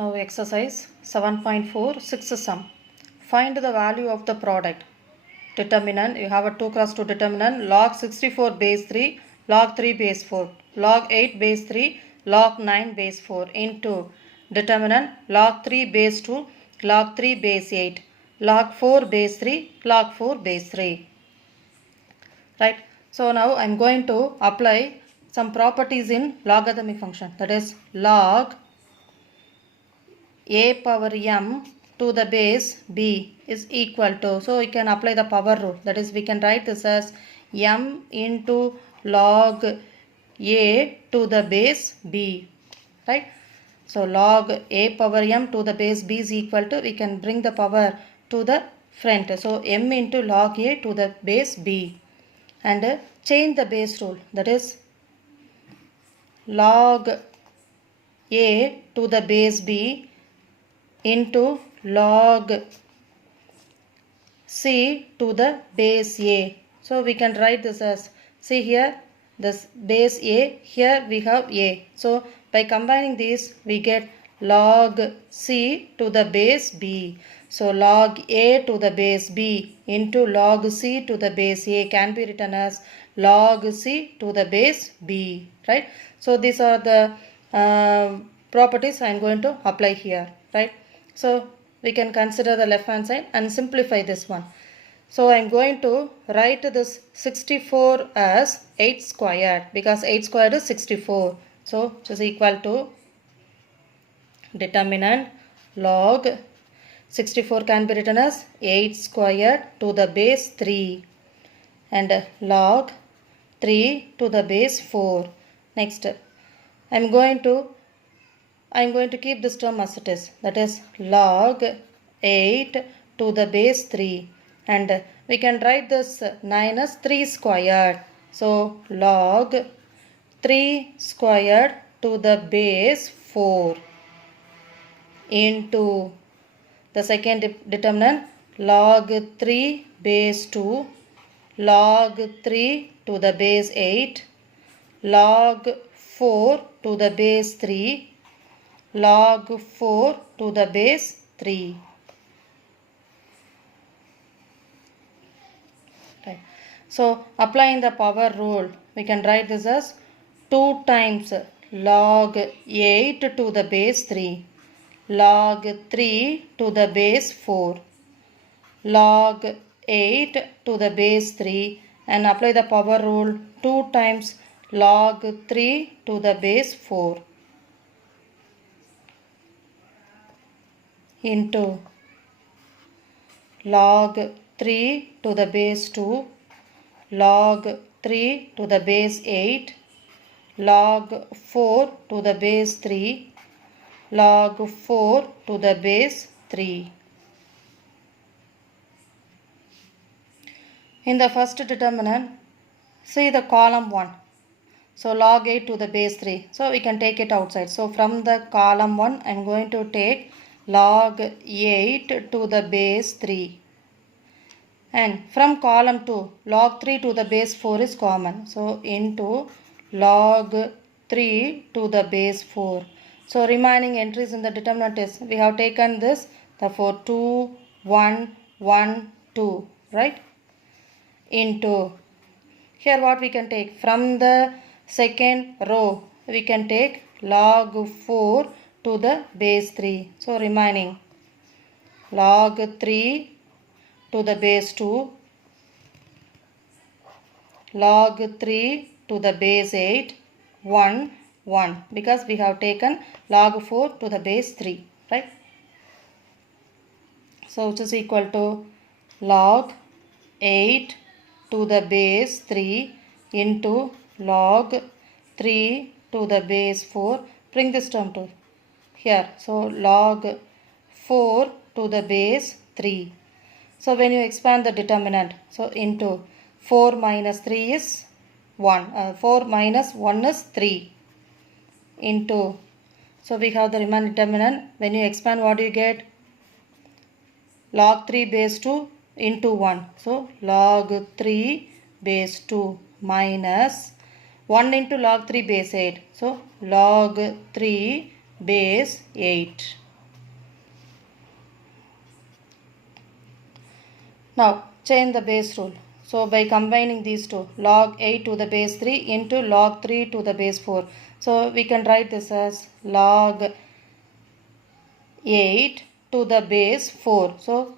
Now exercise 7.4 sixth sum. Find the value of the product. Determinant, you have a 2 cross 2 determinant, log 64 base 3, log 3 base 4, log 8 base 3, log 9 base 4 into determinant log 3 base 2, log 3 base 8, log 4 base 3, log 4 base 3. Right. So now I am going to apply some properties in logarithmic function, that is log a power m to the base b is equal to, so we can apply the power rule, that is we can write this as m into log a to the base b, right? So log a power m to the base b is equal to, we can bring the power to the front, so m into log a to the base b, and change the base rule, that is log a to the base b into log c to the base a. So we can write this as, see here this base a, here we have a. So by combining these we get log c to the base b. So log a to the base b into log c to the base a can be written as log c to the base b, right? So these are the properties I am going to apply here, right? So we can consider the left hand side and simplify this one. So I am going to write this 64 as 8 squared, because 8 squared is 64. So which is equal to determinant log 64 can be written as 8 squared to the base 3 and log 3 to the base 4. Next I am going to keep this term as it is, that is log 8 to the base 3, and we can write this 9 as 3 squared. So log 3 squared to the base 4 into the second determinant log 3 base 2, log 3 to the base 8, log 4 to the base 3, log 4 to the base 3. Right. So applying the power rule, we can write this as 2 times log 8 to the base 3, log 3 to the base 4, log 8 to the base 3, and apply the power rule 2 times log 3 to the base 4 into log 3 to the base 2, log 3 to the base 8, log 4 to the base 3, log 4 to the base 3. In the first determinant, see the column 1. So log 8 to the base 3. So we can take it outside. So from the column 1, I am going to take log 8 to the base 3. And from column 2, log 3 to the base 4 is common. So into log 3 to the base 4. So remaining entries in the determinant is, we have taken this, therefore 2, 1, 1, 2, right? Into, here what we can take, from the second row, we can take log 4 to the base 3. So remaining log 3 to the base 2, log 3 to the base 8, 1, 1, because we have taken log 4 to the base 3, right? So which is equal to log 8 to the base 3 into log 3 to the base 4. Bring this term to here. So log 4 to the base 3. So when you expand the determinant, so into 4 minus 3 is 1. 4 minus 1 is 3. Into, so we have the remaining determinant. When you expand, what do you get? Log 3 base 2 into 1. So log 3 base 2 minus 1 into log 3 base 8. So log 3 base 8. Now change the base rule. So by combining these two, log 8 to the base 3 into log 3 to the base 4. So we can write this as log 8 to the base 4. So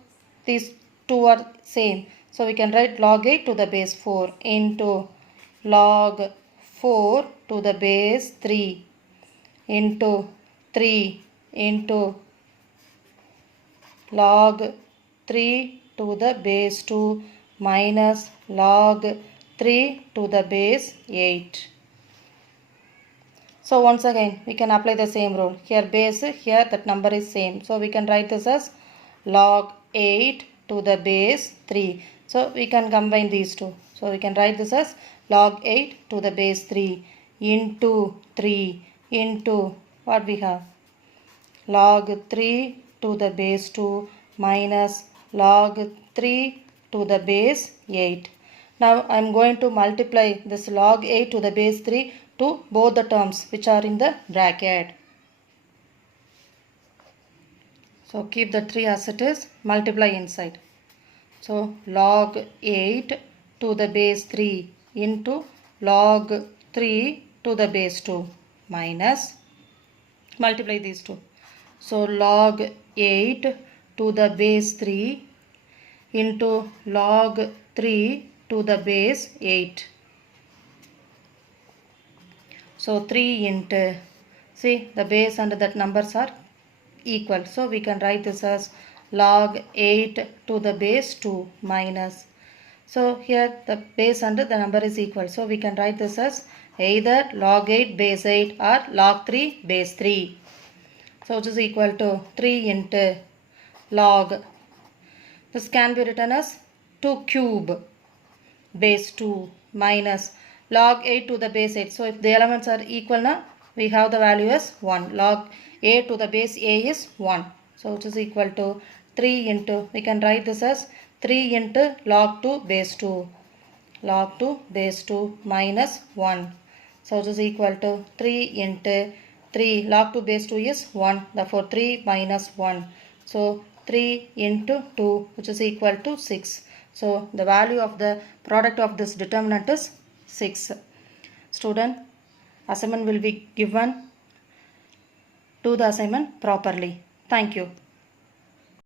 these two are same. So we can write log 8 to the base 4 into log 4 to the base 3 into 3 into log 3 to the base 2 minus log 3 to the base 8. So once again we can apply the same rule. Here base, here that number is same. So we can write this as log 8 to the base 3. So we can combine these two. So we can write this as log 8 to the base 3 into 3 into what we have? Log 3 to the base 2 minus log 3 to the base 8. Now I am going to multiply this log 8 to the base 3 to both the terms which are in the bracket. So keep the 3 as it is, multiply inside. So log 8 to the base 3 into log 3 to the base 2 minus, multiply these two. So log 8 to the base 3 into log 3 to the base 8. So 3 into, see the base and that numbers are equal. So we can write this as log 8 to the base 2 minus. So here the base and the number is equal. So we can write this as either log 8 base 8 or log 3 base 3. So which is equal to 3 into log. This can be written as 2 cube base 2 minus log 8 to the base 8. So if the elements are equal now, we have the value as 1. Log a to the base a is 1. So which is equal to 3 into, we can write this as 3 into log 2 base 2. Log 2 base 2 minus 1. So which is equal to 3 into 3. Log 2 base 2 is 1. Therefore 3 minus 1. So 3 into 2 which is equal to 6. So the value of the product of this determinant is 6. Student, assignment will be given. Do the assignment properly. Thank you.